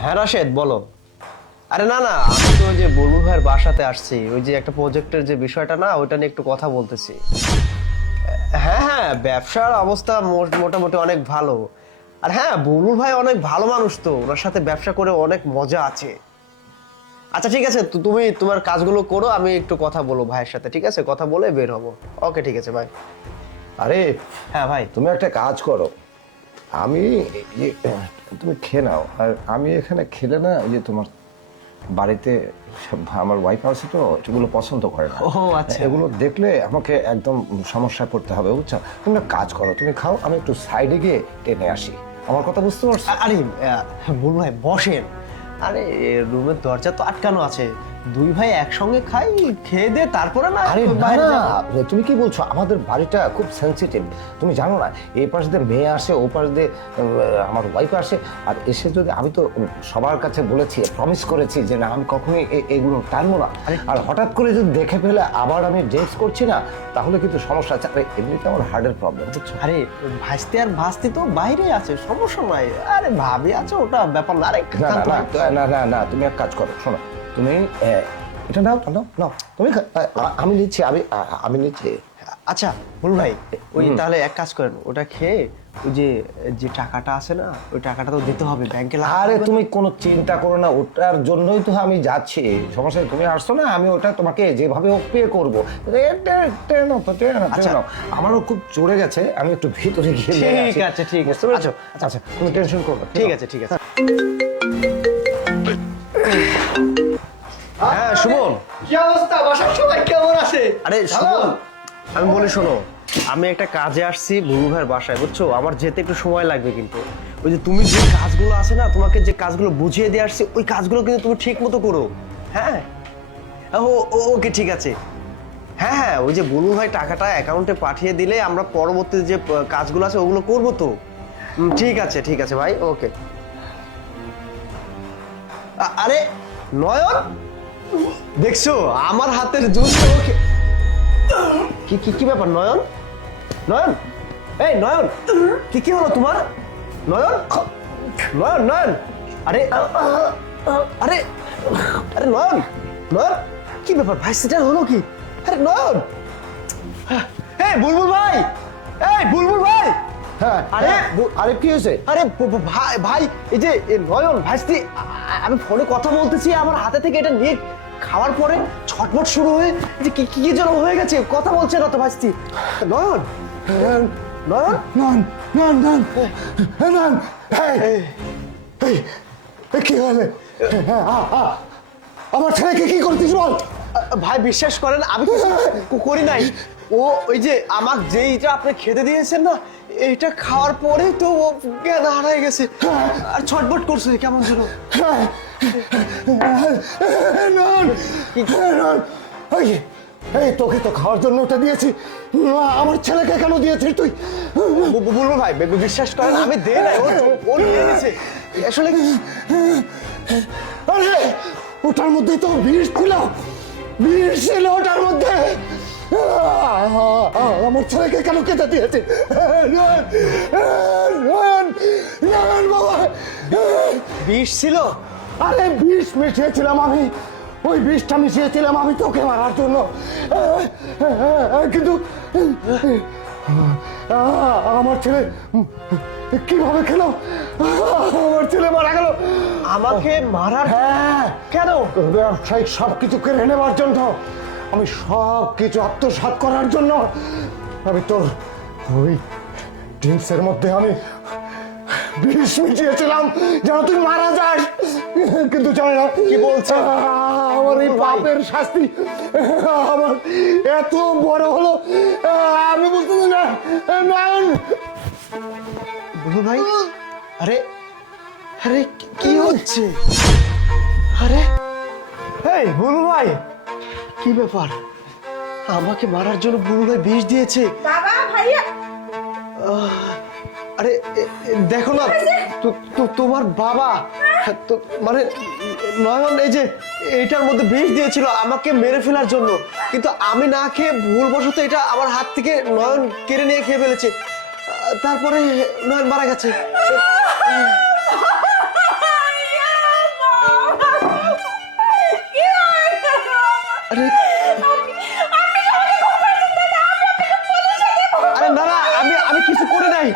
হ্যাঁ রাশেদ বলো। আরে না না, আমি তো ওই যে বুলবুল ভাইয়ের বাসাতে আসছি, ওই যে একটা প্রজেক্টের যে বিষয়টা না, ওইটা নিয়ে একটু কথা বলতেছি। হ্যাঁ হ্যাঁ, ব্যবসার অবস্থা মোটামুটি অনেক ভালো। আর হ্যাঁ, বুলবুল ভাই অনেক ভালো মানুষ, তো ওনার সাথে ব্যবসা করে অনেক মজা আছে। আচ্ছা ঠিক আছে, তুমি তোমার কাজগুলো করো, আমি একটু কথা বলবো ভাইয়ের সাথে, ঠিক আছে? কথা বলে বের হবো। ওকে ঠিক আছে ভাই। আরে হ্যাঁ ভাই। তুমি একটা কাজ করো, আমি তুমি খেয়ে নাও, আর আমি এখানে খেলে না, ওই যে তোমার বাড়িতে আমার ওয়াইফ আছে তো, এগুলো পছন্দ করে না। ও আচ্ছা। এগুলো দেখলে আমাকে একদম সমস্যায় পড়তে হবে, বুঝছো? তুমি একটা কাজ করো, তুমি খাও, আমি একটু সাইডে গিয়ে টেনে আসি। আমার কথা বুঝতে পারছো? আরে বুলবুল ভাই বসেন। আরে রুমের দরজা তো আটকানো আছে, দুই ভাই একসঙ্গে খাই, খেয়ে দে তারপরে না আরে না বাইরে না, যাবো। তুমি কি বলছো? আমাদের বাড়িটা খুব সেনসিটিভ, তুমি জানো না? এই পাশ দিয়ে মেয়ে আসে, ও পাশ দিয়ে আমার ওয়াইফ আসে, আর এসে যদি আমি তো সবার কাছে বলেছি, প্রমিস করেছি যে না আমি কখনোই এগুলো টানবো না। আর হঠাৎ করে যদি দেখে ফেলে আবার আমি ড্রিঙ্কস করছি না, তাহলে কিন্তু সমস্যা আছে। আরে এমনিতে আমার হার্টের প্রবলেম, বুঝছো? আরে ভাইস্তে আর ভাস্তি তো বাইরে আছে, সমস্যা নাই। আরে ভাবি আছে, ওটা ব্যাপার না। আরে না না না না না, তুমি এক কাজ করো, শোনো, তুমি এটা নাও নাও নাও, তুমি আমি নিচ্ছি, আমি নিচ্ছি। আচ্ছা বুলবুল ভাই, ওই তাহলে এক কাজ করেন, ওটা খেয়ে ওই যে যে টাকাটা আছে না, ওই টাকাটা তো দিতে হবে ব্যাংকে। আরে তুমি কোনো চিন্তা করো না, ওটার জন্যই তো আমি যাচ্ছি। সমস্যা নেই, তুমি আসছো না, আমি ওটা তোমাকে যেভাবে হোক পে করবো। আচ্ছা। আমারও খুব চড়ে গেছে, আমি একটু ভিতরে গিয়ে নিয়ে ঠিক আসি। আছে ঠিক আছে। বুঝতে পেরেছো? আচ্ছা তুমি টেনশন করো না, ঠিক আছে ঠিক আছে। হ্যাঁ সুমন। কি অবস্থা? বাসার সবাই কেমন আছে? আরে সুমন, আমি বলি শোনো, আমি একটা কাজে আসছি বুলবুল ভাইয়ের বাসায়, বুঝছো? আমার যেতে একটু সময় লাগবে, কিন্তু ওই যে তুমি যে কাজগুলো আছে না, তোমাকে যে কাজগুলো বুঝিয়ে দিয়ে আসছি, ওই কাজগুলো কিন্তু তুমি ঠিক মতো করো। হ্যাঁ ওকে ঠিক আছে। হ্যাঁ হ্যাঁ, ওই যে বুলবুল ভাই টাকাটা অ্যাকাউন্টে পাঠিয়ে দিলে আমরা পরবর্তী যে কাজগুলো আছে ওগুলো করবো তো। ঠিক আছে ভাই, ওকে। আরে নয়ন, দেখছো আমার হাতের জুস? ওকে, কি কি কি ব্যাপার নয়ন? নয়ন, এই নয়ন, কি কি হলো তোমার? নয়ন নয়ন নয়ন, আরে আরে আরে নয়ন, নয়ন কি ব্যাপার? ভাই সেটা হলো কি? আরে নয়ন, এই বুলবুল ভাই, এই বুলবুল ভাই। হ্যাঁ আরে আরে কি হয়েছে? আরে ভাই ভাই, এই যে নয়ন ভাইস্তি, আমি ফোনে কথা বলতেছি, আমার হাতে থেকে এটা নিয়ে খাওয়ার পরে ছটফট শুরু হয়ে যে কি কি যেন হয়ে গেছে, কথা বলছে না তো ভাইস্তি। নয়ন নয়ন নন নন নন নন, কি হলে? আমার ছেলেকে কি করছিস বল? ভাই বিশ্বাস করেন, আমি কিছু করি নাই। ও ওই যে আমাকে যেইটা আপনি খেতে দিয়েছেন না, এইটা খাওয়ার পরেই তো ও জ্ঞান হারায় গেছে আর ছটফট করছে কেমন যেন। নন নন, এই তোকে তো খাওয়ার জন্য ওটা দিয়েছি, আমার ছেলেকে কেন দিয়েছিস তুই? বলবো ভাই, বিশ্বাস করেন আমি দেই নাই, ও নিয়ে গেছে আসলে। আরে ওটার মধ্যে তো বিষ ছিল, বিষ ছিল ওটার মধ্যে। আমার ছেলেকে কেন খেতে দিয়েছে? বাবা, বিষ ছিল? আরে বিষ মিশিয়েছিলাম আমি, ওই বিষটা মিশিয়েছিলাম আমি তোকে মারার জন্য, কিন্তু আমার ছেলে কিভাবে খেল? আমার ছেলে মারা গেল। আমাকে মারার? হ্যাঁ, কেন? ব্যবসায়িক সব কিছু কেড়ে নেবার জন্য, আমি সব কিছু আত্মসাৎ করার জন্য আমি তোর ওই ড্রিঙ্কসের মধ্যে আমি বিষ মিশিয়েছিলাম যেন তুই মারা যাস, কিন্তু জানি না কি বলছে আমার এই পাপের শাস্তি আমার এত বড় হলো, আমি বুঝতে না। নয়ন, বুলু ভাই, আরে আরে কি হচ্ছে? আরে এই বুলু ভাই, কি ব্যাপার? আমাকে মারার জন্য বুলু ভাই বিষ দিয়েছে? বাবা ভাইয়া, আরে দেখো না, তোমার বাবা তো, মানে নয়ন এই যে এইটার মধ্যে বিষ দিয়েছিল আমাকে মেরে ফেলার জন্য, কিন্তু আমি না খেয়ে ভুলবশত এটা আমার হাত থেকে নয়ন কেড়ে নিয়ে খেয়ে ফেলেছে, তারপরে নয়ন মারা গেছে। আরে না না, আমি কিছু করে নাই।